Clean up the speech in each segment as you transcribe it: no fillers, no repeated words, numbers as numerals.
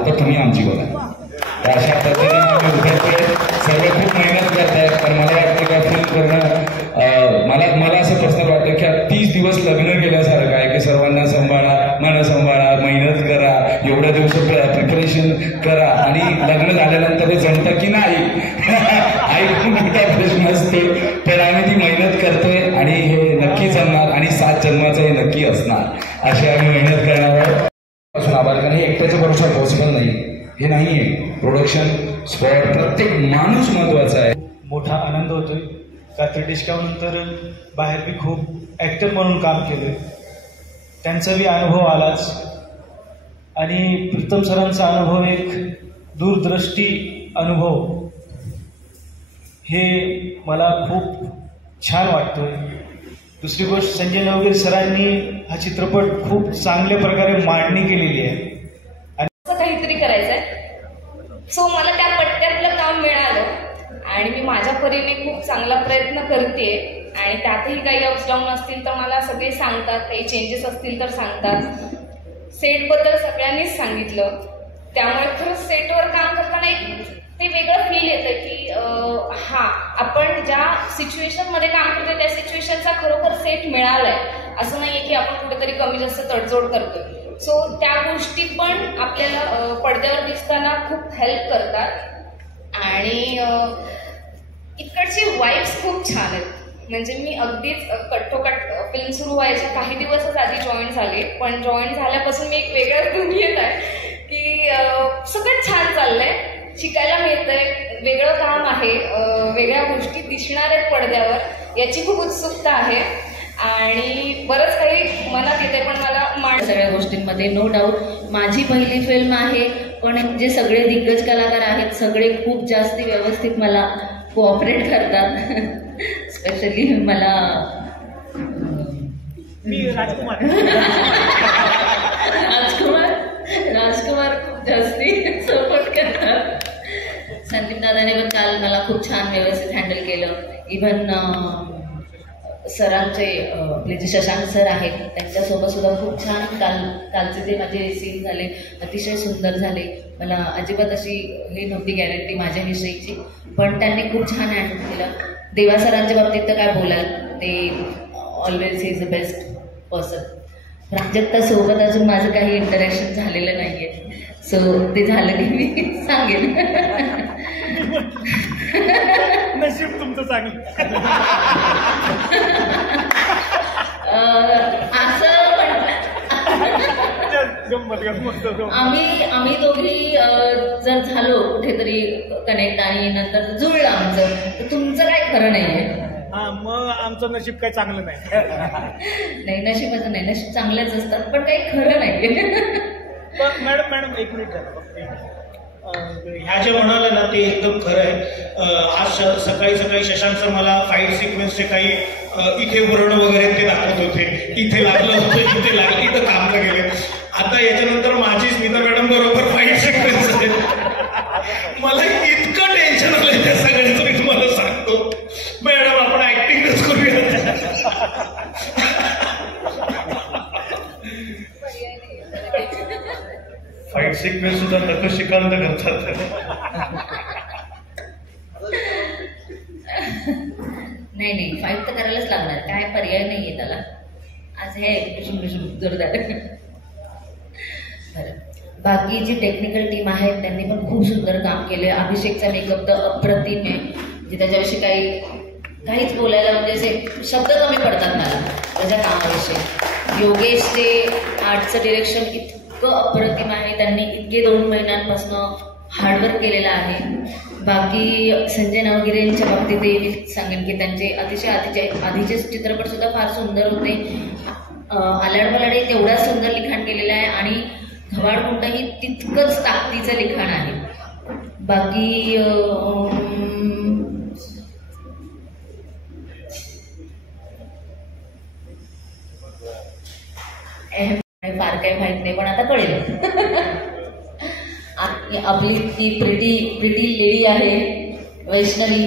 आता तुम्ही आमची बघा. तर अशा पद्धतीने आम्ही उतरतोय. सर्व खूप मेहनत करतायत. पण मला वाटतं का फिल्म करणं मला असं पर्सनल वाटतं की 30 दिवस लग्न केल्यासारखं आहे की सर्वांना सांभाळा, मन सांभाळा, मेहनत करा, एवढ्या दिवस प्रिपरेशन करा आणि लग्न झाल्यानंतर हे जमतं की नाही आई खूप मोठा प्रश्न असतो. तर आम्ही ती मेहनत करतोय आणि हे नक्की जमणार आणि 7 जन्माचं हे नक्की असणार अशी आम्ही मेहनत करणार आहोत. आभार. कारण हे एकट्याच्या बरोबर पॉसिबल नाही, हे नाहीये. प्रोडक्शन स्पॉट प्रत्येक माणूस महत्वाचा आहे. मोठा आनंद होतोय का तर डिस्काउंट नंतर बाहेर बी खूप ॲक्टर म्हणून काम केलं, त्यांचा बी अनुभव आलाच. आणि प्रीतम सरांचा अनुभव एक दूरदृष्टी अनुभव, हे मला खूप छान वाटतोय. दुसरी गोष्ट संजय नवगिरे सरांनी हा चित्रपट खूप चांगल्या प्रकारे मांडणी केलेली आहे. काहीतरी करायचंय. सो मला त्या पट्ट्यातलं काम मिळालं आणि मी माझ्या परीने खूप चांगला प्रयत्न करते. आणि त्यातही काही अप्स डाऊन असतील तर मला सगळे सांगतात, काही चेंजेस असतील तर सांगतात. सेटबद्दल सगळ्यांनीच सांगितलं, त्यामुळे खरंच सेटवर काम करताना एक ते वेगळं फील येतं की हा आपण ज्या सिच्युएशनमध्ये काम करतोय त्या सिच्युएशनचा खरोखर सेट मिळालाय. असं नाहीये की आपण कुठेतरी कमी जास्त तडजोड करतोय. सो त्या गोष्टी पण आपल्याला पडद्यावर दिसताना खूप हेल्प करतात. आणि इकडची वाईब्स खूप छान आहेत. म्हणजे मी अगदीच कट्टोकट फिल्म सुरू व्हायच्या काही दिवसच आधी जॉईन झाले, पण जॉईन झाल्यापासून मी एक वेगळ्याच दुनियेत आहे की सगळं छान चाललंय, शिकायला मिळतंय, वेगळं काम आहे, वेगळ्या गोष्टी दिसणार आहेत पडद्यावर, याची खूप उत्सुकता आहे. आणि बरंच काही मनात येते, पण मला सगळ्या गोष्टींमध्ये नो डाऊट माझी पहिली फिल्म आहे. पण जे सगळे दिग्गज कलाकार आहेत सगळे खूप जास्त व्यवस्थित मला कोऑपरेट करतात. स्पेशली मला राजकुमार खूप जास्ती सपोर्ट करतात. संदीप दादाने पण काल मला खूप छान व्यवस्थित हँडल केलं. इव्हन सरांचे आपले जे शशांक सर आहेत त्यांच्यासोबत सुद्धा खूप छान कालचे जे माझे सीन झाले अतिशय सुंदर झाले. मला अजिबात अशी हे नव्हती गॅरंटी माझ्याविषयीची, पण त्यांनी खूप छान हँडल केलं. देवा सरांच्या बाबतीत तर काय बोलाल, ते always is the best person. प्राजक्तासोबत अजून माझं काही इंटरॅक्शन झालेलं नाही आहे, सो ते झालं की मी सांगेन. नशीब तुमचं चांगलं. असं आम्ही दोघी जर झालो कुठेतरी कनेक्ट आणि नंतर जुळलं आमचं, तर तुमचं काय खरं नाहीये. मग आमचं नशीब काही चांगलं नाही. नशिबाचं नाही, नशीब चांगलेच असतात पण काही खरं नाहीये. मॅडम एक मिनिट झालं. ह्या जे म्हणाला ना ते एकदम खरं आहे. आज सकाळी शशांक सर मला फाईट सिक्वेन्सचे काही इथे वर्ण वगैरे ते दाखवत होते, इथे लागलं होतं, इथे लागलं, इथं कामला गेले. आता याच्यानंतर माझी स्मिता मॅडम बरोबर फाईट सिक्वेन्स आहे. मला इतकं टेन्शन आलंय त्या सगळ्यांचं, मी तुम्हाला सांगतो. मॅडम आपण ऍक्टिंगच करूया. फाईट सिक्वेन्स सुद्धा नखशिकांत करतात. नाही फाईट तर करायलाच लागणार, काय पर्याय नाहीये त्याला. आज हे जोरदार. बरं, बाकी जी टेक्निकल टीम आहे त्यांनी पण खूप सुंदर काम केले. अभिषेकचा मेकअप तर अप्रतिम आहे, म्हणजे त्याच्याविषयी काहीच बोलायला म्हणजे असे शब्द कमी पडतात मला त्याच्या कामाविषयी. योगेशचे आर्टचं डिरेक्शन इतकं अप्रतिम आहे, त्यांनी इतके 2 महिन्यांपासून हार्डवर्क केलेलं आहे. बाकी संजय नवगिरेंच्या बाबतीतही मी सांगेन की त्यांचे अतिशय आधीचे चित्रपट सुद्धा फार सुंदर होते. आलाडपलाडे तेवढाच सुंदर लिखाण केलेलं आहे आणि घबाडकुंडही तितकंच ताकदीचं लिखाण आहे. बाकी फार काही माहित नाही, पण आता कळेल. आपली ती प्रिटी लेडी आहे वैष्णवी,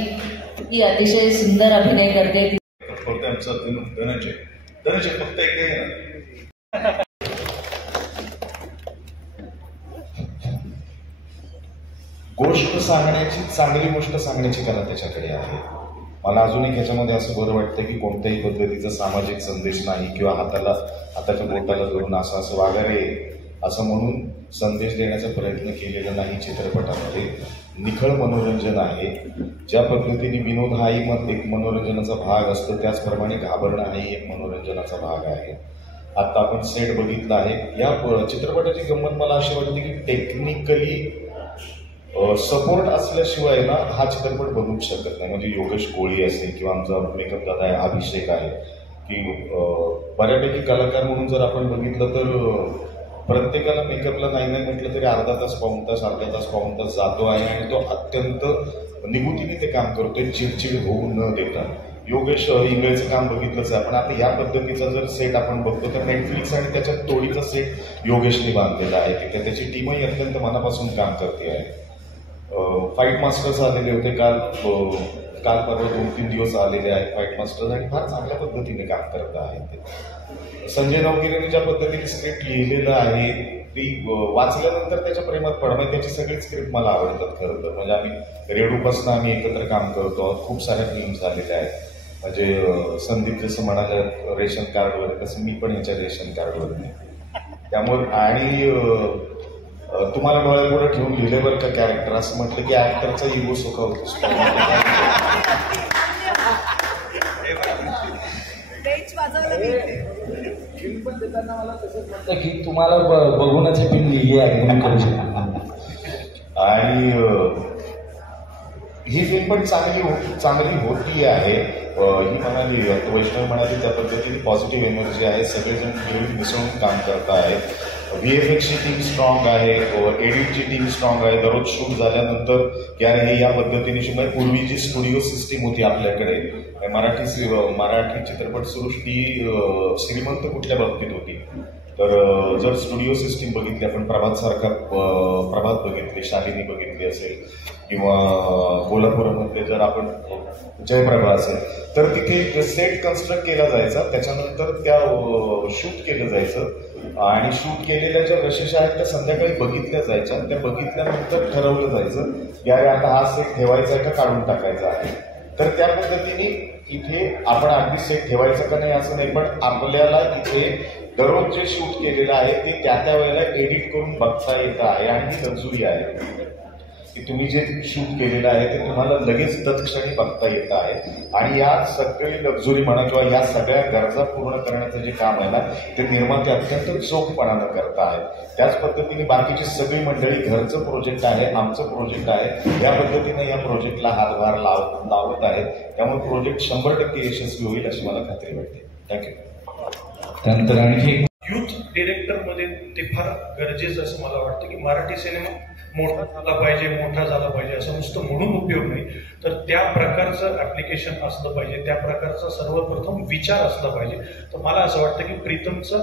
ती अतिशय सुंदर अभिनय करते. धनंजय फक्त एक गोष्ट सांगण्याची, चांगली गोष्ट सांगण्याची कला त्याच्याकडे आहे. मला अजूनही ह्याच्यामध्ये असं बरं वाटतं की कोणत्याही पद्धतीचा सामाजिक संदेश नाही किंवा हाताच्या बोटाला धरून असं असं वागा रे असं म्हणून संदेश देण्याचा प्रयत्न केलेला नाही. चित्रपटामध्ये निखळ मनोरंजन आहे. ज्या पद्धतीने विनोद हाही एक मनोरंजनाचा भाग असतो, त्याचप्रमाणे घाबरणं हाही एक मनोरंजनाचा भाग आहे. आता आपण सेट बघितला आहे. या चित्रपटाची गंमत मला अशी वाटते की टेक्निकली सपोर्ट असल्याशिवाय ना हा चित्रपट बनवूच शकत नाही. म्हणजे योगेश कोळी असेल किंवा आमचा मेकअप दादा आहे अभिषेक आहे, की बऱ्यापैकी कलाकार म्हणून जर आपण बघितलं तर प्रत्येकाला मेकअपला नाही म्हटलं तरी अर्धा तास पाऊण तास जातो आहे आणि तो अत्यंत निगुतीने ते काम करतोय, चिडचिड होऊ न देता. योगेश इंगळेचं काम बघितलंच आहे. पण आता या पद्धतीचा जर सेट आपण बघतो तर नेटफ्लिक्स आणि त्याच्या तोडीचा सेट योगेशने बांधलेला आहे की त्याची टीमही अत्यंत मनापासून काम करते आहे. फाईट मास्टर्स आलेले होते काल परवा 2-3 दिवस आलेले आहेत फाईट मास्टर्स आणि फार चांगल्या पद्धतीने काम करत आहेत ते. संजय नवगिरेने ज्या पद्धतीने स्क्रिप्ट लिहिलेलं आहे ती वाचल्यानंतर त्याच्या प्रेमात पडणं, त्याची सगळी स्क्रिप्ट मला आवडतात खरं तर. म्हणजे आम्ही रेडूपासून आम्ही एकत्र काम करतो, खूप साऱ्या फिल्म्स झालेल्या आहेत. म्हणजे संदीप जसं म्हणालं रेशन कार्डवर, तसं मी पण ह्याच्या रेशन कार्डवर नाही. त्यामुळे आणि तुम्हाला डोळ्यापुढे ठेवून लिहिले बरं का कॅरेक्टर, असं म्हटलं की ऍक्टरचा इगो सुखावतोस. फिल्म पण देताना मला तसंच वाटतं की तुम्हाला बघूनच ही फिल्म लिहिली आहे म्हणून करू शकतो. आणि ही फिल्म पण चांगली होती आहे. ही म्हणाली, वैष्णव म्हणाली त्या पद्धतीने पॉझिटिव्ह एनर्जी आहे. सगळेजण मिळून मिसळून काम करत आहेत. VFXची टीम स्ट्रॉंग आहे, एडिटची टीम स्ट्रॉंग आहे. दररोज शूट झाल्यानंतर की अरे हे या पद्धतीने शिवाय पूर्वी जी स्टुडिओ सिस्टीम होती आपल्याकडे, मराठी चित्रपटसृष्टी श्रीमंत कुठल्या बाबतीत होती तर जर स्टुडिओ सिस्टीम बघितली आपण, प्रभात बघितली, शालिनी बघितली असेल किंवा कोल्हापूरमध्ये जर आपण जयप्रभा असेल तर तिथे सेट कन्स्ट्रक्ट केला जायचा, त्याच्यानंतर त्या शूट केलं जायचं आणि शूट केलेल्या ज्या रशेस आहेत त्या संध्याकाळी बघितल्या जायच्या. त्या बघितल्यानंतर ठरवलं जायचं की अरे आता हा सेट ठेवायचा आहे का काढून टाकायचा आहे. तर त्या पद्धतीने इथे आपण अगदी सेट ठेवायचं का नाही असं नाही, पण आपल्याला इथे दररोज जे शूट केलेलं आहे ते त्या वेळेला एडिट करून बघता येतं आहे. आणि ही लक्झुरी आहे की तुम्ही जे शूट केलेलं आहे ते तुम्हाला लगेच तत्क्षणी बघता येतं आहे. आणि या सगळी लक्झुरी म्हणा किंवा या सगळ्या गरजा पूर्ण करण्याचं जे काम आहे ना ते निर्माते अत्यंत चोखपणानं करत आहेत. त्याच पद्धतीने बाकीची सगळी मंडळी घरचं प्रोजेक्ट आहे, आमचं प्रोजेक्ट आहे, या पद्धतीने या प्रोजेक्टला हातभार लावत आहेत. त्यामुळे प्रोजेक्ट 100% यशस्वी होईल अशी मला खात्री वाटते. थँक्यू. त्यानंतर आणखी युथ डिरेक्टरमध्ये ते फार गरजेचं असं मला वाटतं की मराठी सिनेमा मोठा झाला पाहिजे असं नुसतं म्हणून उपयोग नाही, तर त्या प्रकारचं ऍप्लिकेशन असलं पाहिजे, त्या प्रकारचा सर्वप्रथम विचार असला पाहिजे. तर मला असं वाटतं की प्रीतमचा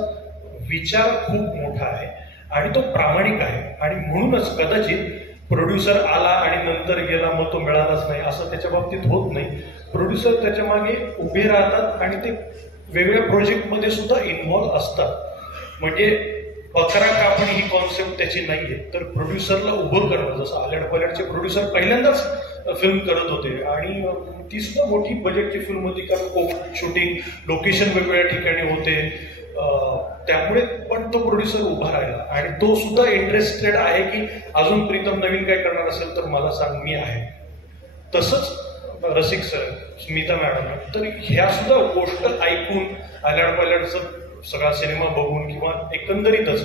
विचार खूप मोठा आहे आणि तो प्रामाणिक आहे. आणि म्हणूनच कदाचित प्रोड्युसर आला आणि नंतर गेला मग तो मिळालाच नाही असं त्याच्या बाबतीत होत नाही. प्रोड्युसर त्याच्या मागे उभे राहतात आणि ते वेगवेगळ्या प्रोजेक्टमध्ये सुद्धा इन्व्हॉल्व्ह असतात. म्हणजे बकरा कापणी ही कॉन्सेप्ट त्याची नाहीये, तर प्रोड्युसरला उभं करणं. जसं आल्याड पल्याडचे प्रोड्युसर पहिल्यांदाच फिल्म करत होते आणि ती सुद्धा मोठी बजेटची फिल्म होती, कारण कोकण शूटिंग लोकेशन वेगवेगळ्या ठिकाणी होते. त्यामुळे पण तो प्रोड्युसर उभा राहिला आणि तो सुद्धा इंटरेस्टेड आहे की अजून प्रीतम नवीन काय करणार असेल तर मला सांग, मी आहे. तसंच रसिक सर, स्मिता मॅडम, तर ह्या सुद्धा गोष्ट ऐकून आल्याड पल्याडचं सगळा सिनेमा बघून किंवा एकंदरीतच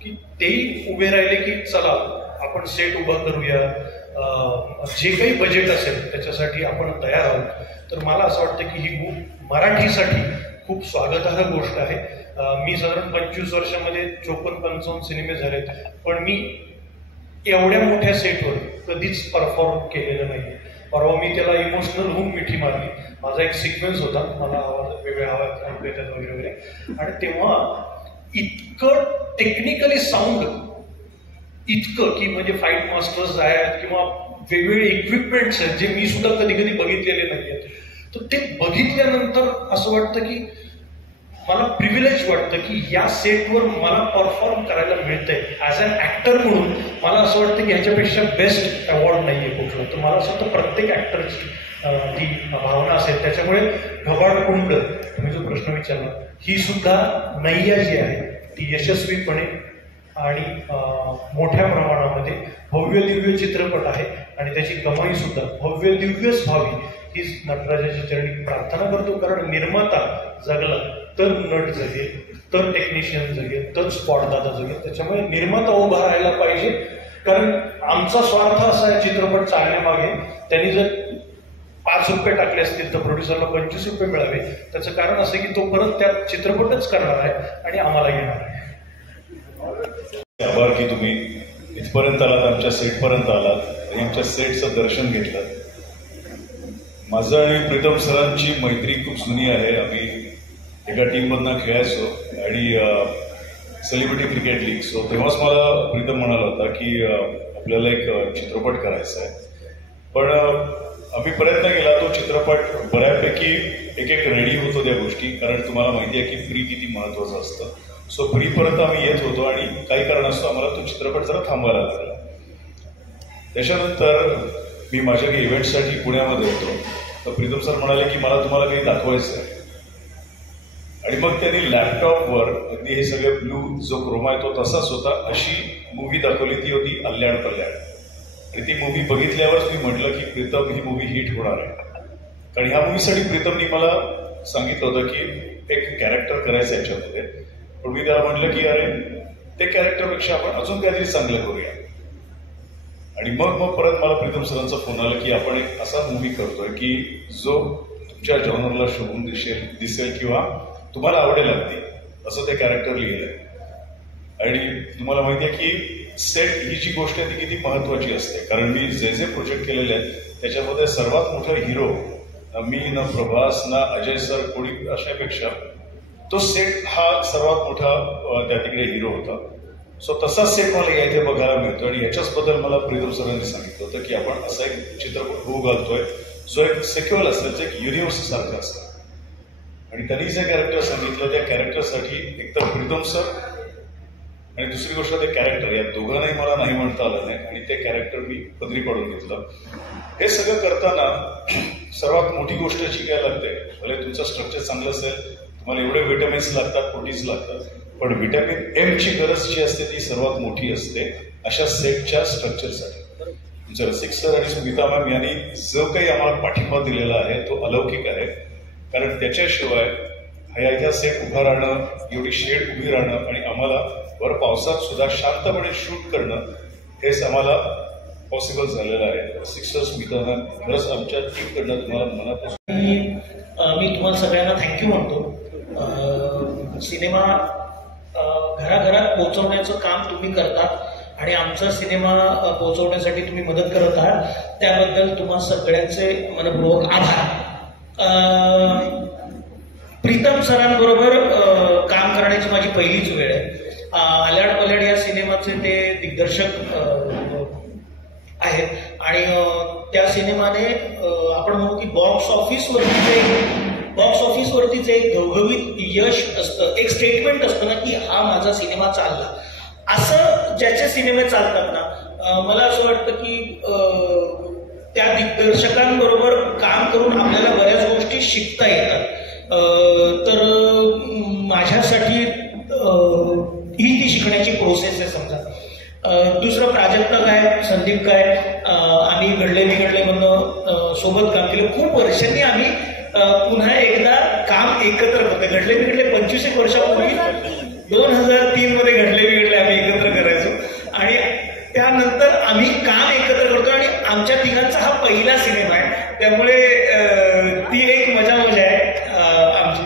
की तेही उभे राहिले की चला आपण सेट उभा करूया, जे काही बजेट असेल त्याच्यासाठी आपण तयार आहोत. तर मला असं वाटतं की ही मराठीसाठी खूप स्वागतार्ह गोष्ट आहे. मी साधारण 25 वर्षामध्ये 54-55 सिनेमे झालेत, पण मी एवढ्या मोठ्या सेटवर कधीच परफॉर्म केलेलं नाही. परवा मी त्याला इमोशनल होऊन मिठी मारली. माझा एक सिक्वेन्स होता, मला आवाज वेगळ्या आवाज ऐकू येतात वगैरे, आणि तेव्हा इतकं टेक्निकली साऊंड इतकं की म्हणजे फाईट मास्टर्स आहेत किंवा वेगवेगळे इक्विपमेंट्स आहेत जे मी सुद्धा कधी कधी बघितलेले नाही आहेत. तर ते बघितल्यानंतर असं वाटतं की मला प्रिव्हिलेज वाटतं की या सेटवर मला परफॉर्म करायला मिळतंय ॲज अन ॲक्टर म्हणून. मला असं वाटतं की ह्याच्यापेक्षा बेस्ट अवॉर्ड नाही आहे कुठलं. तर मला असं वाटतं प्रत्येक ॲक्टरची ती भावना असेल. त्याच्यामुळे घबाडकुंड तुम्ही जो प्रश्न विचारला, ही सुद्धा नैया जी आहे ती यशस्वीपणे आणि मोठ्या प्रमाणामध्ये भव्य दिव्य चित्रपट आहे आणि त्याची कमाई सुद्धा भव्य दिव्यच व्हावी हीच नटराजाच्या चरणी प्रार्थना करतो. कारण निर्माता जगला तर नट जगेल, तर टेक्निशियन जगेल, तर स्पॉटदाता जगेल. त्याच्यामुळे निर्माता उभा राहायला पाहिजे. कारण आमचा स्वार्थ असा आहे चित्रपट चालण्यामागे, त्यांनी जर 5 रुपये टाकले असतील तर प्रोड्युसरला 25 रुपये मिळावे. त्याचं कारण असं की तो परत त्या चित्रपटच करणार आहे आणि आम्हाला घेणार आहे. आभार की तुम्ही इथपर्यंत आलात, आमच्या सेटपर्यंत आलात आणि आमच्या सेटचं दर्शन घेतलं. माझं आणि प्रीतम सरांची मैत्री खूप जुनी आहे. आम्ही एका टीममधनं खेळायचो आणि सेलिब्रिटी क्रिकेट लीग. सो तेव्हाच मला प्रीतम म्हणाला होता की आपल्याला एक चित्रपट करायचा आहे. पण आम्ही प्रयत्न केला, तो चित्रपट बऱ्यापैकी एक रेडी होतो त्या गोष्टी. कारण तुम्हाला माहिती आहे की प्री किती महत्वाचं असतं. सो प्रीपर्यंत आम्ही येत होतो आणि काही कारणास्तव आम्हाला तो चित्रपट जरा थांबवायला लागला. त्याच्यानंतर मी माझ्या काही इव्हेंटसाठी पुण्यामध्ये होतो, तर प्रीतम सर म्हणाले की मला तुम्हाला काही दाखवायचं आहे. आणि मग त्यांनी लॅपटॉपवर अगदी हे सगळे ब्लू जो क्रोमा आहे तो तसाच होता अशी मूवी दाखवली. ती होती अल्ल्याड पल्ल्याड. आणि ती मूवी बघितल्यावरच मी म्हटलं की प्रीतम ही मूवी हिट होणार आहे. कारण ह्या मूवीसाठी प्रीतमनी मला सांगितलं होतं की एक कॅरेक्टर करायचं याच्यामध्ये. पण मी त्याला म्हटलं की अरे ते कॅरेक्टरपेक्षा आपण अजून काहीतरी चांगलं करूया. आणि मग परत मला प्रीतम सरांचा फोन आला की आपण एक असा मूवी करतोय की जो तुमच्या जॉनरला शोभून दिसेल किंवा तुम्हाला आवडेल अगदी असं ते कॅरेक्टर लिहिलंय. आणि तुम्हाला माहिती आहे की सेट ही जी गोष्ट आहे ती किती महत्वाची असते. कारण मी जे प्रोजेक्ट केलेले आहेत त्याच्यामध्ये सर्वात मोठा हिरो मी ना प्रभास ना अजय सर कोणी अशापेक्षा तो सेट हा सर्वात मोठा त्या तिकडे हिरो होता. सो तसाच सेट मला या इथे बघायला मिळतो. आणि याच्याच बद्दल मला प्रीतम सरांनी सांगितलं होतं की आपण असा एक चित्रपट होऊ घालतोय जो एक सिक्वेल असेल, जे एक युनिव्हर्स सारखं असतं. आणि त्यांनी जे कॅरेक्टर सांगितलं त्या कॅरेक्टरसाठी एकतर प्रीतम सर आणि दुसरी गोष्ट ते कॅरेक्टर, या दोघांनाही मला नाही म्हणता आलं नाही. आणि ते कॅरेक्टर मी पदरी पाडून घेतलं. हे सगळं करताना सर्वात मोठी गोष्ट जी काय लागते, भले तुमचं स्ट्रक्चर चांगलं असेल, तुम्हाला एवढे व्हिटॅमिन्स लागतात, प्रोटीन्स लागतात, पण व्हिटॅमिन एम ची गरज जी असते ती सर्वात मोठी असते अशा सेटच्या स्ट्रक्चरसाठी. तुमचे रसिक सर आणि स्मिता मॅम यांनी जो काही आम्हाला पाठिंबा दिलेला आहे तो अलौकिक आहे. कारण त्याच्याशिवाय ह्या सेट उभा राहणं, एवढी शेड उभी राहणं आणि आम्हाला वर पावसात सुद्धा शांतपणे शूट करणं हेच आम्हाला पॉसिबल झालेलं आहे. रसिक सर, स्मिता मॅम, खरंच आमच्या टीमकडनं तुम्हाला मनापासून मी तुम्हाला सगळ्यांना थँक्यू म्हणतो. सिनेमा घराघरात पोहोचवण्याचं काम तुम्ही करतात आणि आमचा सिनेमा पोहोचवण्यासाठी तुम्ही मदत करत आहात, त्याबद्दल तुम्हा सगळ्यांचे मनपूर्वक आभार. प्रीतम सरांबरोबर काम करण्याची माझी पहिलीच वेळ आहे. अल्याड पल्याड या सिनेमाचे ते दिग्दर्शक आहेत आणि त्या सिनेमाने आपण म्हणू की बॉक्स ऑफिसवरती एक घवघवीत यश असतं, एक स्टेटमेंट असतं ना की हा माझा सिनेमा चालला. असं ज्याचे सिनेमे चालतात ना, मला असं वाटतं की त्या दिग्दर्शकांबरोबर काम करून आपल्याला बऱ्याच गोष्टी शिकता येतात. तर माझ्यासाठी ही ती शिकण्याची प्रोसेस आहे समजा. दुसरं प्राजक्त काय, संदीप काय, आम्ही घडले बिघडले म्हणून सोबत काम केलं. खूप वर्षांनी आम्ही पुन्हा एकदा काम एकत्र करतो. घडले बिघडले 25 वर्षापूर्वी 2003 मध्ये घडले बिघडले आम्ही एकत्र करायचो आणि त्यानंतर आम्ही काम एकत्र करतो आणि आमच्या तिघांचा हा पहिला सिनेमा आहे. त्यामुळे ती एक मजा आहे आमची.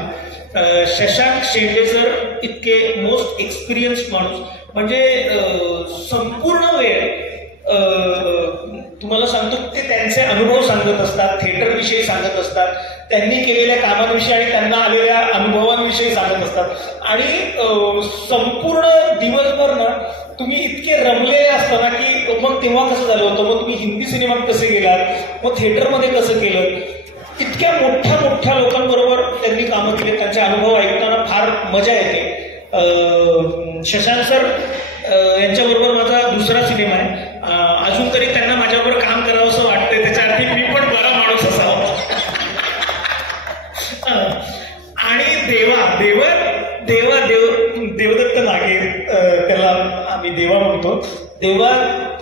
शशांक शेंडे सर इतके मोस्ट एक्सपिरियन्स माणूस, म्हणजे संपूर्ण वेळ तुम्हाला सांगतो ते त्यांचे अनुभव सांगत असतात, थिएटरविषयी सांगत असतात, त्यांनी केलेल्या कामांविषयी आणि त्यांना आलेल्या अनुभवांविषयी सांगत असतात. आणि संपूर्ण दिवसभर ना तुम्ही इतके रमलेले असताना की मग तेव्हा कसं झालं होतं, मग तुम्ही हिंदी सिनेमात कसे गेलात, मग थिएटरमध्ये कसं केलं, इतक्या मोठ्या मोठ्या लोकांबरोबर त्यांनी कामं केली. त्यांचे अनुभव ऐकताना फार मजा येते. शशांक सर यांच्याबरोबर माझा दुसरा सिनेमा आहे. अजून तरी त्यांना माझ्याबरोबर काम करावं असं वाटतंय, त्याच्या अर्थी मी पण बरा माणूस असावा. आणि देवदत्त नागे, त्याला आम्ही देवा म्हणतो. देवा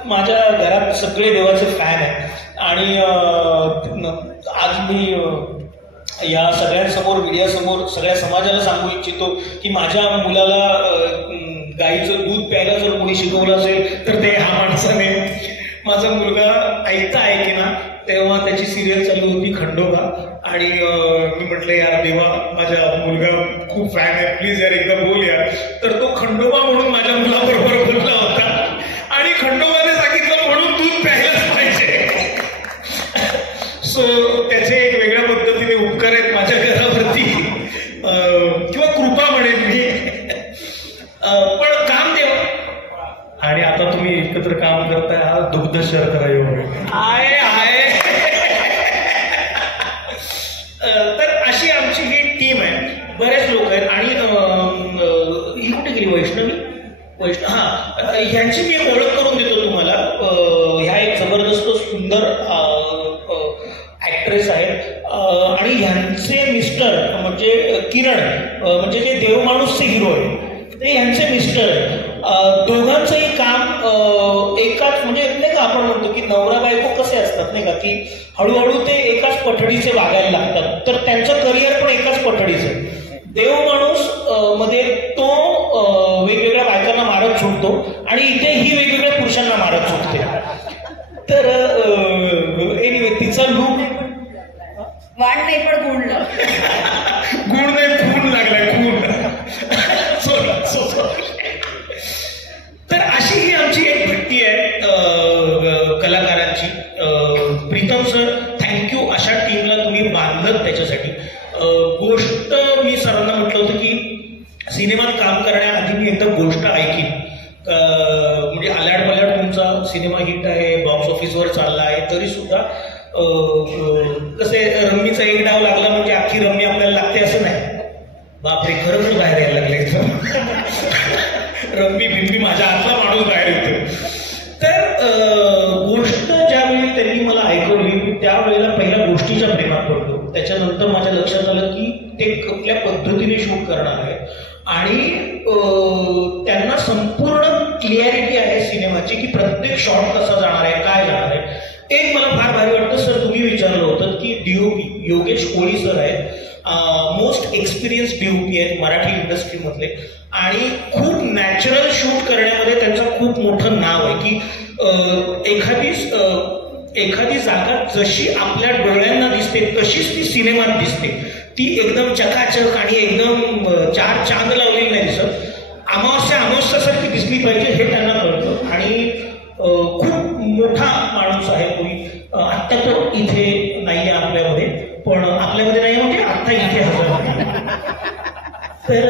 माझ्या घरात सगळे देवाचे फॅन आहेत आणि आज मी या सगळ्यांसमोर, मीडियासमोर, सगळ्या समाजाला सांगू इच्छितो की माझ्या मुलाला गाईचं दूध प्यायला जर कोणी शिकवलं असेल तर ते ह्या माणसाने. माझा मुलगा ऐके ना, तेव्हा त्याची सिरियल चालू होती खंडोबा आणि मी म्हटलं यार देवा, माझा मुलगा खूप फॅन आहे, प्लीज यार एकदा बोल यार. तर तो खंडोबा म्हणून माझ्या मुलाबरोबर बोलला होता आणि खंडोबाने सांगितलं म्हणून दूध प्यायलाच पाहिजे. सो त्याचे एक वेगळ्या पद्धतीने उपकार आहेत माझ्या घरावरती, किंवा कृपा म्हणेन मी. पण काम देव. आणि आता तुम्ही एकत्र काम करताय, हा दुग्ध शर्करा योग आहे. तर अशी आमची ही टीम आहे, बरेच लोक आहेत. आणि ही कुठे गेली वैष्णवी? ह्यांची मी ओळख करून देतो तुम्हाला. ह्या एक जबरदस्त सुंदर ऍक्ट्रेस आहेत आणि ह्यांचे मिस्टर म्हणजे किरण, म्हणजे जे देवमाणूसचे हिरो आहेत ते ह्यांचे मिस्टर आहेत. दोघांचंही काम एकाच, म्हणजे नाही का आपण म्हणतो की नवरा बायको कसे असतात नाही का, की हळूहळू ते एकाच पठडीचे वागायला लागतात. तर त्यांचं करिअर पण एकाच पठडीचं. देवमाणूस मध्ये तो वेगवेगळ्या बायकांना मारत सुटतो आणि इथे ही वेगवेगळ्या पुरुषांना मारत सुटते. तर एनिवे तिचा लूक वाढ नाही पण गुण नाही, खून लागलाय, खून. तर अशी ही आमची एक भट्टी आहे कलाकारांची. Pritam sir, thank you. अशा टीमला तुम्ही बांधलं त्याच्यासाठी. गोष्ट मी सरांना म्हटलं होतं की सिनेमात काम करण्याआधी मी एकदा गोष्ट ऐकली. म्हणजे आल्याड पल्याड तुमचा सिनेमा हिट आहे, बॉक्स ऑफिसवर चालला आहे, तरी सुद्धा कसे रम्मीचा एक डाव लागला म्हणजे अख्खी रम्मी आपल्याला लागते असं नाही. बापरे, खरंच बाहेर यायला लागले. रम्मी बिंबी माझ्या आतला माणूस बाहेर येतो. तर गोष्ट ज्यावेळी त्यांनी मला ऐकवली त्यावेळेला पहिल्या गोष्टीच्या प्रेमात पडलो. त्याच्यानंतर माझ्या लक्षात आलं की ते कुठल्या पद्धतीने शूट करणार आहे आणि त्यांना संपूर्ण क्लिअरिटी आहे सिनेमाची की प्रत्येक शॉट कसा जाणार आहे, काय जाणार आहे. एक मला फार भारी वाटतं सर, तुम्ही विचारलं होतं की डीओपी योगेश कोळी सर आहेत, मोस्ट एक्सपिरियन्स डीओपी आहेत मराठी इंडस्ट्रीमधले आणि खूप नॅचरल शूट करण्यामध्ये त्यांचं खूप मोठं नाव आहे की एखादी जागा जशी आपल्या डोळ्यांना दिसते तशीच ती सिनेमात दिसते. ती एकदम चकाचक आणि एकदम चार चांद लावलेली नाही दिसत. अमावस्यासारखी दिसली पाहिजे हे त्यांना कळतं आणि खूप मोठा माणूस आहे कोणी. आत्ता तो इथे नाहीये आपल्यामध्ये, पण आपल्यामध्ये नाही म्हणजे आत्ता इथे हजर आहे. तर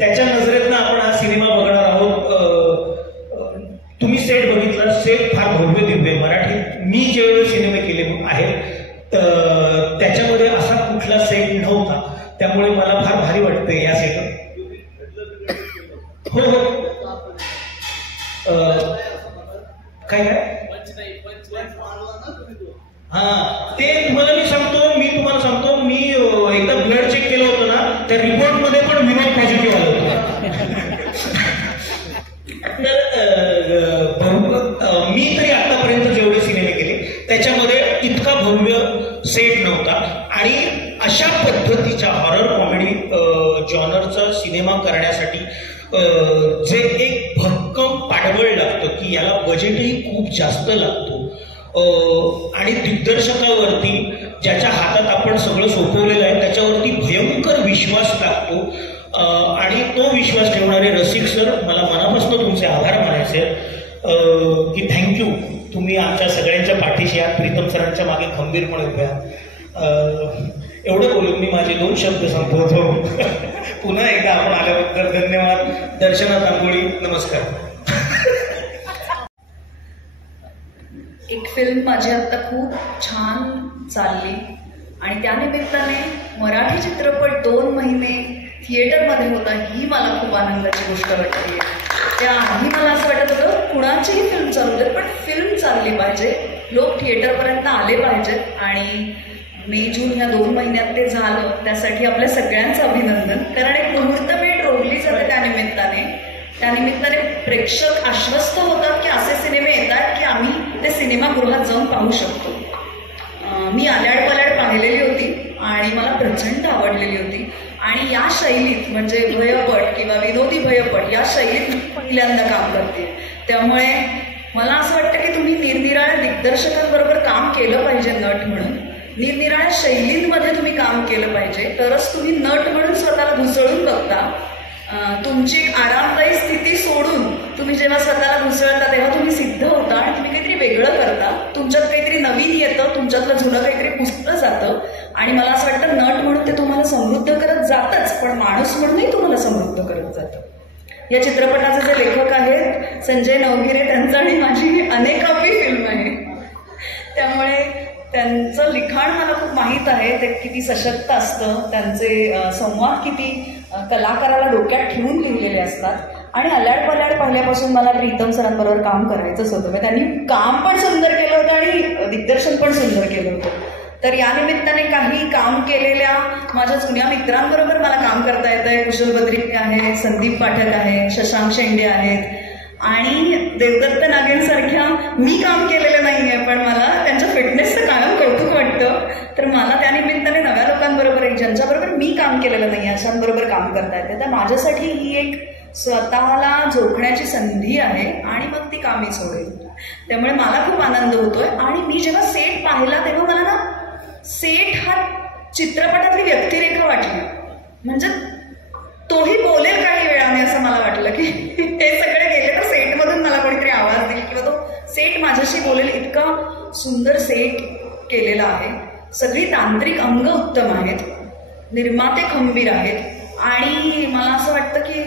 त्याच्या नजरेतनं आपण हा सिनेमा बघणार आहोत. तुम्ही सेट बघितला, सेट फार भव्य दिव्य. मराठी मी जेवढे सिनेमे केले आहेत त्याच्यामध्ये असा कुठला सेट नव्हता, त्यामुळे मला फार भारी वाटतं या सेटवर. हो काय ते तुम्हाला सांगतो मी एकदा ब्लड चेक केलं होतं ना, त्या रिपोर्टमध्ये पण विनोद पॉझिटिव्ह आलं होतं. तर मी तरी आतापर्यंत जेवढे सिनेमे केले त्याच्यामध्ये इतका भव्य सेट नव्हता आणि अशा पद्धतीच्या हॉरर कॉमेडी जॉनरचा सिनेमा करण्यासाठी जे एक भक्कम पाठबळ लागतं की याला बजेटही खूप जास्त लागतो आणि दिग्दर्शकावरती ज्याच्या हातात आपण सगळं सोपवलेलं आहे त्याच्यावरती भयंकर विश्वास लागतो आणि तो विश्वास ठेवणारे रसिक सर, मला मनापासून तुमचे आभार मानायचे की थँक्यू. तुम्ही आमच्या सगळ्यांच्या पाठीशी आहात, प्रीतम सरांच्या मागे खंबीरपणे उभे आहात. एवढं बोलून मी माझे 2 शब्द संपवतो. पुन्हा एकदा आपण आल्याबद्दल धन्यवाद. दर्शना तांबोळी, नमस्कार. एक फिल्म माझी आता खूप छान चालली आणि त्यानिमित्ताने मराठी चित्रपट 2 महिने थिएटरमध्ये होता ही मला खूप आनंदाची गोष्ट वाटते. त्याआधी मला असं वाटत होतं कुणाचीही फिल्म चालू दे पण फिल्म चालली पाहिजे, लोक थिएटरपर्यंत आले पाहिजेत. आणि मे जून ह्या 2 महिन्यात ते झालं, त्यासाठी आपल्या सगळ्यांचं अभिनंदन. कारण एक मुहूर्तमेढ रोवली जाते त्यानिमित्ताने प्रेक्षक आश्वस्त होतात की असे सिनेमे येतात की आम्ही ते सिनेमागृहात जाऊन पाहू शकतो. मी आल्याड पल्याड पाहिलेली होती आणि मला प्रचंड आवडलेली होती. आणि या शैलीत म्हणजे भयपट किंवा विनोदी भयपट या शैलीत पहिल्यांदा काम करते. त्यामुळे मला असं वाटतं की तुम्ही निरनिराळ्या दिग्दर्शकांबरोबर काम केलं पाहिजे. नट म्हणून निरनिराळ्या शैलींमध्ये तुम्ही काम केलं पाहिजे, तरच तुम्ही नट म्हणून स्वतःला घुसळून बघता. तुमची आरामदायी स्थिती सोडून तुम्ही जेव्हा स्वतःला घुसळता तेव्हा तुम्ही सिद्ध होता आणि तुम्ही काहीतरी वेगळं करता. तुमच्यात काहीतरी नवीन येतं, तुमच्यातलं जुनं काहीतरी पुसलं जातं. आणि मला असं वाटतं नट म्हणून ते तुम्हाला समृद्ध करत जातच, पण माणूस म्हणूनही तुम्हाला समृद्ध करत जातं. या चित्रपटाचे जे लेखक आहेत संजय नवगिरे, त्यांचं आणि माझी अनेकापी फिल्म आहे. त्यामुळे त्यांचं लिखाण मला खूप माहीत आहे, ते किती सशक्त असतं, त्यांचे संवाद किती कलाकाराला डोक्यात ठेवून लिहिलेले असतात. आणि अल्याड पल्याड पहिल्यापासून मला प्रीतम सरांबरोबर काम करायचंच होतं. म्हणजे त्यांनी काम पण सुंदर केलं होतं आणि दिग्दर्शन पण सुंदर केलं होतं. तर या निमित्ताने काही काम केलेल्या माझ्या जुन्या मित्रांबरोबर मला काम करता येत आहे. कुशल बद्रिके आहे, संदीप पाठक आहे, शशांक शेंडे आहेत आणि देवदत्त नागेंसारख्या मी काम केलेलं नाही आहे पण मला त्यांच्या फिटनेसचं कायम कौतुक वाटतं. तर मला त्यानिमित्ताने नव्या लोकांबरोबर ज्यांच्याबरोबर मी काम केलेलं नाही अशांबरोबर काम करता येते. तर माझ्यासाठी ही एक स्वतःला जोखण्याची संधी आहे आणि मग ती कामी सोडेल. त्यामुळे मला खूप आनंद होतोय. आणि मी जेव्हा सेट पाहिला तेव्हा मला ना सेट हा चित्रपटातली व्यक्तिरेखा वाटली. म्हणजे तोही बोलेल काही वेळाने असं मला वाटलं की हे सगळे गेले तर सेटमधून मला कोणीतरी आवाज देईल किंवा तो सेट माझ्याशी बोलेल. इतका सुंदर सेट केलेला आहे. सगळी तांत्रिक अंग उत्तम आहेत, निर्माते खंबीर आहेत आणि मला असं वाटतं की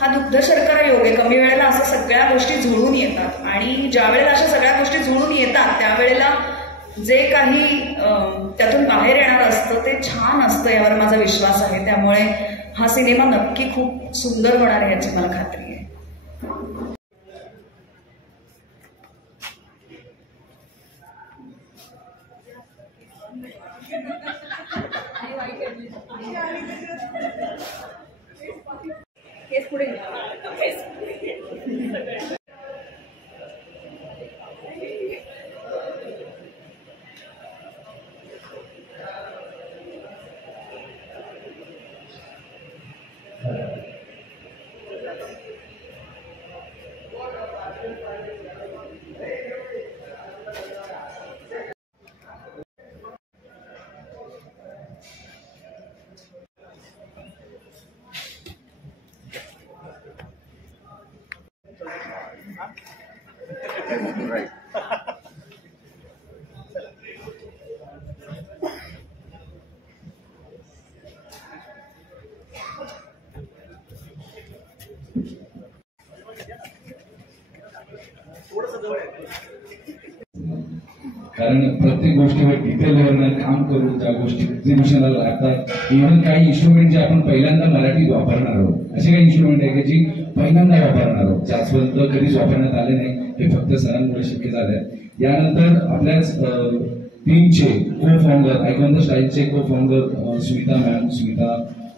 हा दुग्ध शर्करा योग आहे. कमी वेळेला असं सगळ्या गोष्टी जुळून येतात आणि ज्या वेळेला अशा सगळ्या गोष्टी जुळून येतात त्यावेळेला जे काही त्यातून बाहेर येणार असतं ते छान असतं यावर माझा विश्वास आहे. त्यामुळे हा सिनेमा नक्की खूप सुंदर होणार आहे याची मला खात्री आहे. Right. कारण प्रत्येक गोष्टीवर डिटेलवरनं काम करून त्या गोष्टी एक्झिबिशनला लागतात. इव्हन काही इन्स्ट्रुमेंट जे आपण पहिल्यांदा मराठीत वापरणार आहोत, असे काही इन्स्ट्रुमेंट आहे की जी पहिल्यांदा वापरणार आहोत, ज्यापर्यंत कधीच वापरण्यात आले नाही, हे फक्त सरांमुळे शक्य झालंय. यानंतर आपल्याच टीमचे को फाउंडर, आयकॉन द स्टाईलचे co founder Smita ma'am, Smita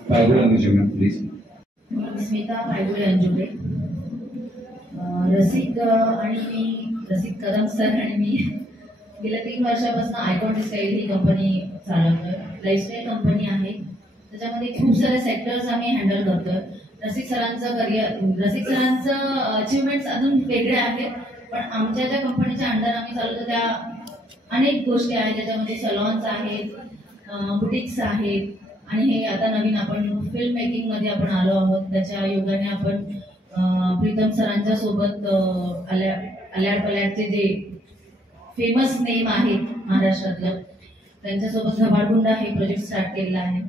Paigude Anjule ma'am please. Smita Paigude Anjule, Rasik आणि मी रसिक कदम सर आणि मी गेल्या 3 वर्षापासून आयकॉन स्टाईल ही कंपनी चालवतोय. लाईफस्टाईल कंपनी आहे, त्याच्यामध्ये खूप सारे सेक्टर्स आम्ही हँडल करतोय. रसिक सरांचं अचिव्हमेंट्स अजून वेगळे आहेत, पण आमच्या ज्या कंपनीच्या अंडर आम्ही चालवतो त्या अनेक गोष्टी आहेत. त्याच्यामध्ये सलॉन्स आहेत, बुटिक्स आहेत आणि हे आता नवीन आपण फिल्म मेकिंगमध्ये आपण आलो आहोत. त्याच्या योगाने आपण प्रीतम सरांच्या सोबत अल्याड पल्याडचे जे फेमस नेम आहेत महाराष्ट्रातलं, त्यांच्यासोबत धबाडगुंडा हे प्रोजेक्ट स्टार्ट केलेला आहे.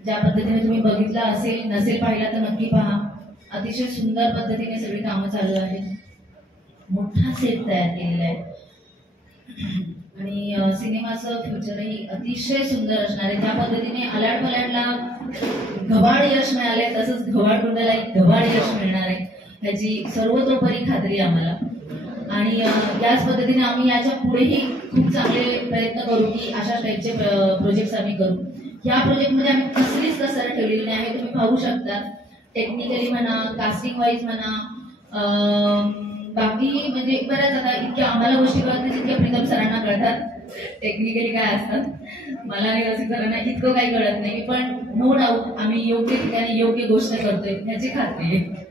ज्या पद्धतीने तुम्ही बघितला असेल, नसेल पाहिला तर नक्की पहा. अतिशय सुंदर पद्धतीने सगळी कामं चालू आहेत. मोठा सेट तयार केलेला आहे. आणि सिनेमाचं फ्युचरही अतिशय सुंदर असणार आहे. ज्या पद्धतीने आलाड पलाडला गव्हाळ यश मिळालंय तसंच गव्हाळ कुंडाला एक गव्हाळ यश मिळणार आहे ह्याची सर्वतोपरी खात्री आम्हाला. आणि याच पद्धतीने आम्ही याच्या पुढेही खूप चांगले प्रयत्न करू की अशा टाईपचे प्रोजेक्ट्स आम्ही करू. या प्रोजेक्टमध्ये आम्ही कसलीच कसर ठेवलेली नाही आहे. तुम्ही पाहू शकता टेक्निकली म्हणा, कास्टिंग वाईज म्हणा, बाकी म्हणजे बऱ्याच आता इतक्या आम्हाला गोष्टी कळत नाही जितक्या प्रीतम सरांना कळतात. टेक्निकली काय असतात मला आणि रसिक सरांना इतकं काही कळत नाही, पण नो डाऊट आम्ही योग्य ठिकाणी योग्य गोष्ट करतोय ह्याची खात्री आहे.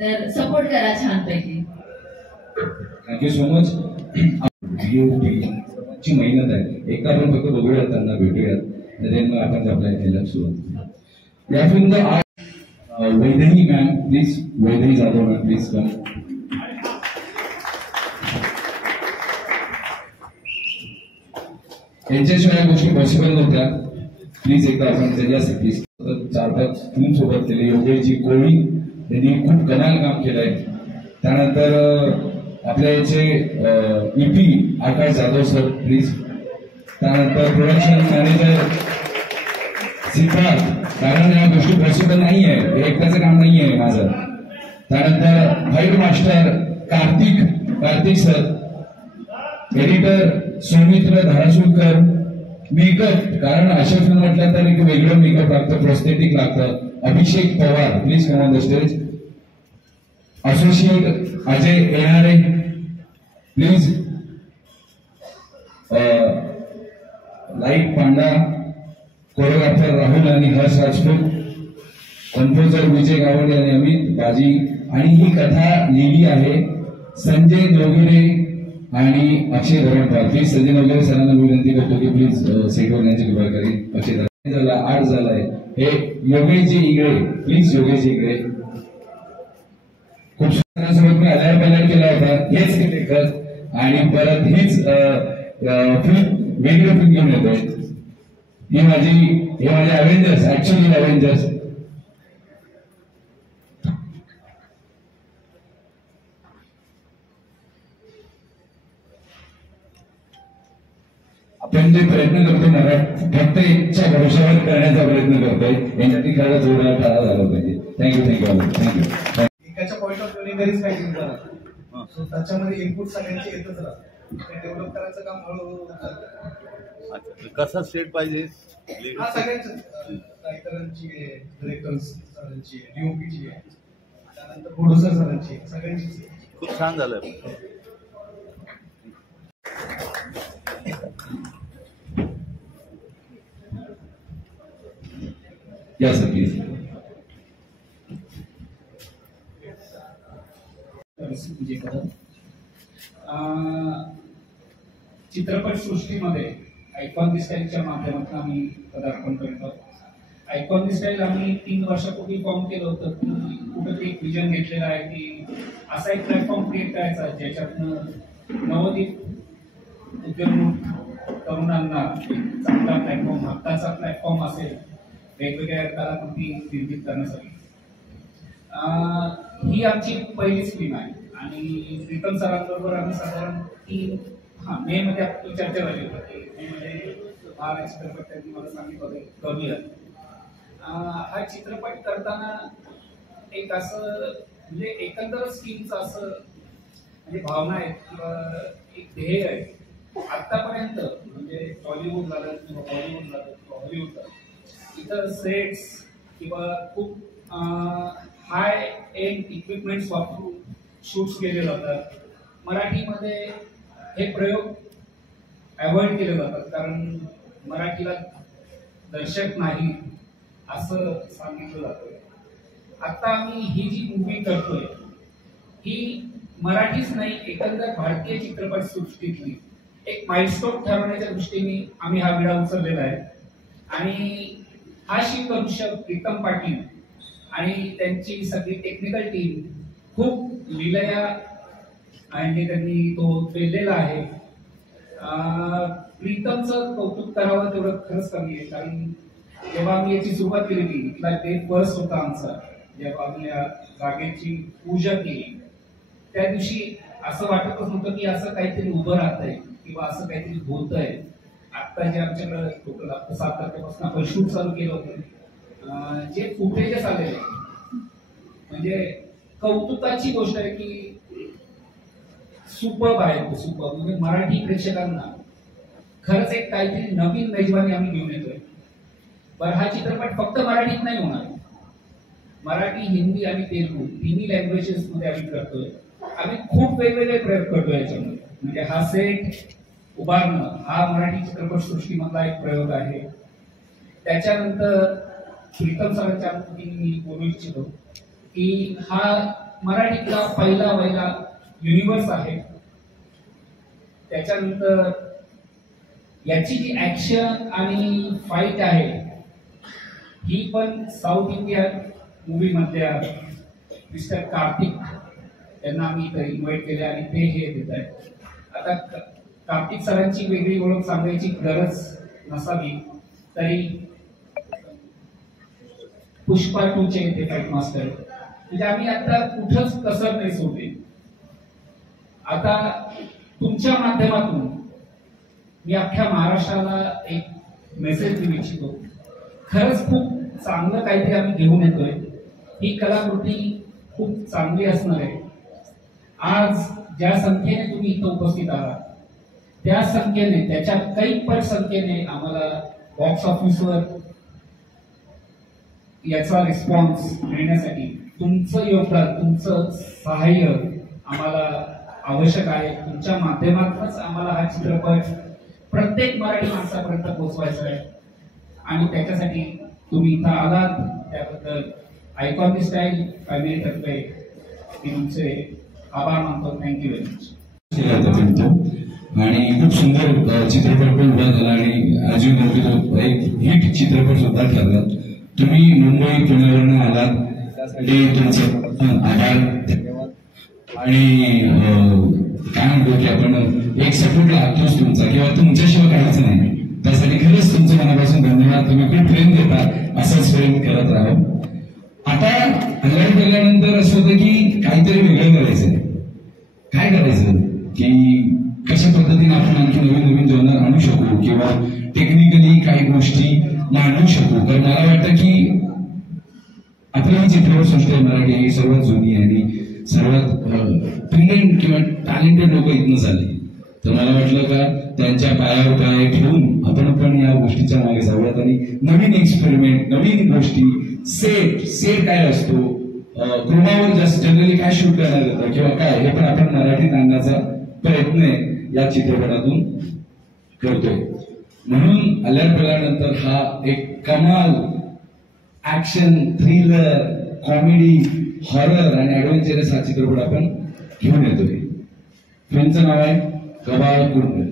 तर सपोर्ट करा छानपैकी. Thank you so much. ची मेहनत आहे. एकदा आपण फक्त बघूयात, त्यांना भेटूयात आणि मग आपण आपल्या ह्याला सुरुवात. या फिल्मचं Vaidehi ma'am please, Vaidehi Jadhav ma'am please come. यांच्याशिवाय या गोष्टी पॉसिबल नव्हत्या. प्लीज एकदा आपण त्याच्यासाठी 4-5 फिल्म सोबत केले. योगेशजी कोळी यांनी खूप कमाल काम केलंय. त्यानंतर आपल्या याचे EP Akash Jadhav sir please. त्यानंतर प्रोडक्शन मॅनेजर सिद्धार्थ, कारण या गोष्टी पॉसिबल नाही आहे, हे एकट्याचं काम नाही आहे माझं. त्यानंतर fight master Kartik sir, editor Saumitra Dharashivkar, makeup, कारण अशा फिल्म म्हटलं तर एक वेगळं मेकअप लागतं, प्रोस्थेटिक लागतं, Abhishek Pawar please come on the stage. Associate Ajay येणारे please. Light Panda, choreographer Rahul आणि हर्ष राजपूत, कंपोजर विजय गावडे आणि अमित बाजी. आणि ही कथा लिहिली आहे संजय नवगिरे आणि अक्षय धरणपाल. प्लीज संजय नवगिरे सरांना मी विनंती करतो की प्लीज सेटवर यांची कृपा करी. अक्षय धरण 8 झालाय. हे योगेशजी इंगळे प्लीज, योगेशजी इंगळे. खूप सोबत मी आलाय पॅनल केला होता, हेच लेखक आणि परत हीच फिल्म वेगळं फिल्म घेऊन येतोय. हे माझे अव्हेंजर्स, ऍक्च्युअली अव्हेंजर्स. आपण जे प्रयत्न करतो ना, फक्त एकच्या भरोशावर करण्याचा प्रयत्न करतोय. यांच्यासाठी खरं जोरदार टाळा झाला पाहिजे. थँक्यू. एकाच्या पॉईंट ऑफ व्ह्यू बरीच काही करा, सो त्याच्यामध्ये इनपुट सगळ्यांचे येतच राहतं. ते डेव्हलप करायचं काम हळूहळू अच्छा, कसा सेट पाहिजे हा सगळ्यांच रायटरांची आहे, डिरेक्टर्स सरांची आहे, DOPची आहे, त्यानंतर प्रोड्युसर सरांची आहे, सगळ्यांची. खूप छान झालं. या सर प्लीज. चित्रपट सृष्टीमध्ये आयकॉन दी स्टाईलच्या माध्यमातून आम्ही पदार्पण करतो. आयकॉन दी स्टाईल आम्ही 3 वर्षापूर्वी फॉर्म केलं होतं. कुठेतरी एक विजन घेतलेलं आहे की असा एक प्लॅटफॉर्म क्रिएट करायचा ज्याच्यातनं नवोदित उद्योन्मुख तरुणांना चांगला प्लॅटफॉर्म, हक्काचा प्लॅटफॉर्म असेल वेगवेगळ्या कलाकृती निर्मित करण्यासाठी. ही आमची पहिलीच फिल्म आहे आणि प्रीतम सरांबरोबर आम्ही साधारण मे मध्ये आपली चर्चा झाली होती. मे मध्ये हा चित्रपट त्यांनी मला सांगितलं होतं करूया. हा चित्रपट करताना एक असं म्हणजे एकंदर स्कीमचं असं म्हणजे भावना आहेत किंवा एक ध्येय आहे. आतापर्यंत म्हणजे टॉलिवूड झालं किंवा बॉलिवूड झालं किंवा हॉलिवूड झालं, इतर सेट्स किंवा खूप हाय एंड इक्विपमेंट्स वापरून शूट्स केले जातात. मराठीमध्ये हे प्रयोग अवॉइड केले जातात कारण मराठीला दर्शक नाही असं सांगितलं जातं. आता आम्ही ही जी मूव्ही करतोय ही मराठीच नाही, एकंदर भारतीय चित्रपट सृष्टीतली एक माइलस्टोन ठरवण्याच्या दृष्टीने आम्ही हा विडा उचललेला आहे. आणि हा शिवधनुष्य प्रीतम पाटील आणि त्यांची सगळी टेक्निकल टीम खूप विलया आणि त्यांनी तो पेललेला आहे. प्रीतमचं कौतुक करावं तेवढं खरंच कमी आहे कारण जेव्हा आम्ही याची सुरुवात केली होती, इथला डे फर्स्ट होता आमचा, जेव्हा आम्ही या जागेची पूजा केली त्या दिवशी असं वाटतच नव्हतं की असं काहीतरी उभं राहतंय. किंवा असं काहीतरी होतंय. आता जे आमच्याकडे टोटल 7 तारखेपासून आपण शूट चालू केलं होतं, जे फुटेजेस आलेले म्हणजे कौतुकाची गोष्ट आहे की सुपर्ब आहे. सुपर्ब म्हणजे मराठी प्रेक्षकांना खरंच एक काहीतरी नवीन मेजवानी आम्ही घेऊन येतोय. पण हा चित्रपट फक्त मराठीत नाही होणार, मराठी, हिंदी आणि तेलुगू तिन्ही लँग्वेजेस मध्ये आम्ही करतोय. आम्ही खूप वेगवेगळे प्रयोग करतोय याच्यामध्ये. म्हणजे हा सेट उभारणं हा मराठी चित्रपट सृष्टीमधला एक प्रयोग आहे. त्याच्यानंतर प्रीतम सरांच्या अनुमतीने मी बोलू इच्छितो की हा मराठीतला पहिला युनिव्हर्स आहे. त्याच्यानंतर याची जी ऍक्शन आणि फाईट आहे ही पण साऊथ इंडियन मूवी मधल्या मिस्टर कार्तिक यांना आम्ही इथं इन्व्हाइट केले आणि ते हे देत आहेत. आता कार्तिक सरांची वेगळी ओळख सांगायची गरज नसावी तरी पुष्पा 2चे ते फाईट मास्टर म्हणजे आम्ही आता कुठंच कसर नाही सोडली. आता तुमच्या माध्यमातून मी अख्ख्या महाराष्ट्राला एक मेसेज देऊ इच्छितो. खरंच खूप चांगलं काहीतरी आम्ही घेऊन येतोय. ही कलाकृती खूप चांगली असणार आहे. आज ज्या संख्येने तुम्ही इथं उपस्थित आहात त्या संख्येने, त्याच्या कैक संख्येने आम्हाला बॉक्स ऑफिसवर याचा रिस्पॉन्स मिळण्यासाठी तुमचं योगदान, तुमचं सहाय्य आम्हाला आवश्यक आहे. तुमच्या माध्यमातूनच आम्हाला हा चित्रपट प्रत्येक मराठी माणसापर्यंत पोहोचवायचा आहे आणि त्याच्यासाठी तुम्ही इथं आलात त्याबद्दल आयकॉन स्टाईल फॅमिलीतर्फे मी तुमचे आभार मानतो. Thank you very much. आणि खूप सुंदर चित्रपट पण उभा झाला आणि अजून तो एक हिट चित्रपट सुद्धा ठरला. तुम्ही मुंबई पुण्यावरून आलात त्यासाठी तुमचं आभार, धन्यवाद. आणि काय म्हणतो की आपण एक सपोर्ट लागतोच तुमचा किंवा तुमच्याशिवाय काहीच नाही. त्यासाठी खरंच तुमचं मनापासून धन्यवाद. तुम्ही खूप प्रेम देता, असंच प्रेम करत राहा. आता अंगाई केल्यानंतर असं होतं की काहीतरी वेगळं करायचंय. काय करायचं की कशा पद्धतीने आपण आणखी नवीन नवीन जॉनर आणू शकू किंवा टेक्निकली काही गोष्टी मांडू शकू. तर मला वाटतं की आपली ही चित्रपटसृष्टी आहे मराठी ही सर्वात जुनी आहे आणि सर्वात ब्रिलियंट किंवा टॅलेंटेड लोक इथनं झाले. तर मला वाटलं का त्यांच्या पायावर पाय ठेवून आपण पण या गोष्टीच्या मागे जाऊयात आणि नवीन एक्सपेरिमेंट, नवीन गोष्टी, सेट काय असतो, क्रोमावर जास्त जनरली काय शूट करण्यात येतं किंवा काय, हे पण आपण मराठीत आणण्याचा प्रयत्न आहे या चित्रपटातून करतोय. म्हणून आल्यानंतर हा एक कमाल ऍक्शन, थ्रिलर, कॉमेडी, हॉरर आणि ऍडव्हेंचरस हा चित्रपट आपण घेऊन येतोय. फिल्मचं नाव आहे गबाळकुंड.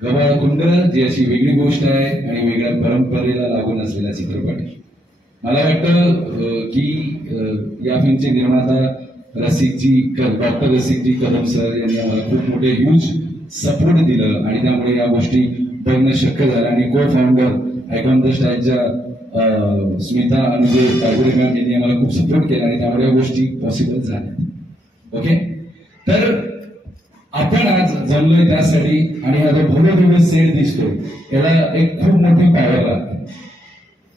गबाळकुंड जी अशी वेगळी गोष्ट आहे आणि वेगळ्या परंपरेला लागून असलेला चित्रपट. मला वाटतं की या फिल्मचे निर्माता डॉक्टर रसिकजी कदम सर यांनी आम्हाला खूप मोठे ह्यूज सपोर्ट दिलं आणि त्यामुळे या गोष्टी बघणं शक्य झालं. आणि को फाउंडर आयकॉन द स्टाईलच्या स्मिता अनुजय काळगुडे मॅम यांनी आम्हाला खूप सपोर्ट केला आणि त्यामुळे या गोष्टी पॉसिबल झाल्या. ओके, तर आपण आज जमलोय त्यासाठी आणि हा जो भव्य सेट दिसतोय याला एक खूप मोठी पॉवर लागते.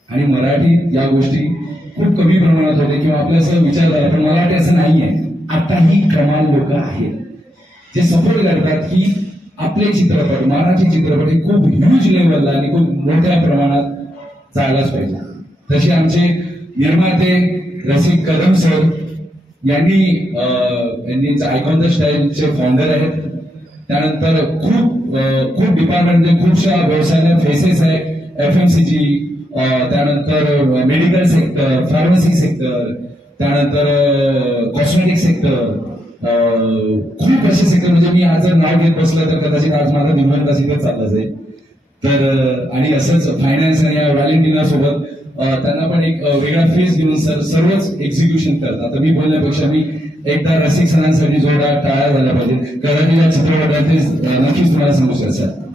आणि मराठीत या गोष्टी खूप कमी प्रमाणात होते किंवा आपलं असं विचार झाला, पण मला वाटतं असं नाहीये. आताही कमाल लोक आहेत जे सपोर्ट करतात की आपले चित्रपट, मराठी चित्रपट हे खूप ह्यूज लेवलला आणि खूप मोठ्या प्रमाणात जायलाच पाहिजे. तसे आमचे निर्माते रसिक कदम सर यांनी आयकॉन द स्टाईलचे फाउंडर आहेत. त्यानंतर खूप डिपार्टमेंटमध्ये खूपशा व्यवसायाला फेसेस आहे. FMCG, त्यानंतर मेडिकल सेक्टर, फार्मसी सेक्टर, त्यानंतर कॉस्मेटिक सेक्टर, खूप असे सेक्टर म्हणजे मी आज जर नाव घेत बसलं तर कदाचित आज माझा निबंध इथं चालला जाईल. तर आणि असंच फायनान्स आणि व्हॅलेंटिना सोबत त्यांना पण एक वेगळा फेस देऊन सर्वच एक्झिक्युशन करतात. तर मी बोलण्यापेक्षा मी एकदा रसिक सणांसाठी जोरदार टाळ्या झाल्या पाहिजे. कदाचित या चित्रपटात नक्कीच तुम्हाला समजू शकतात.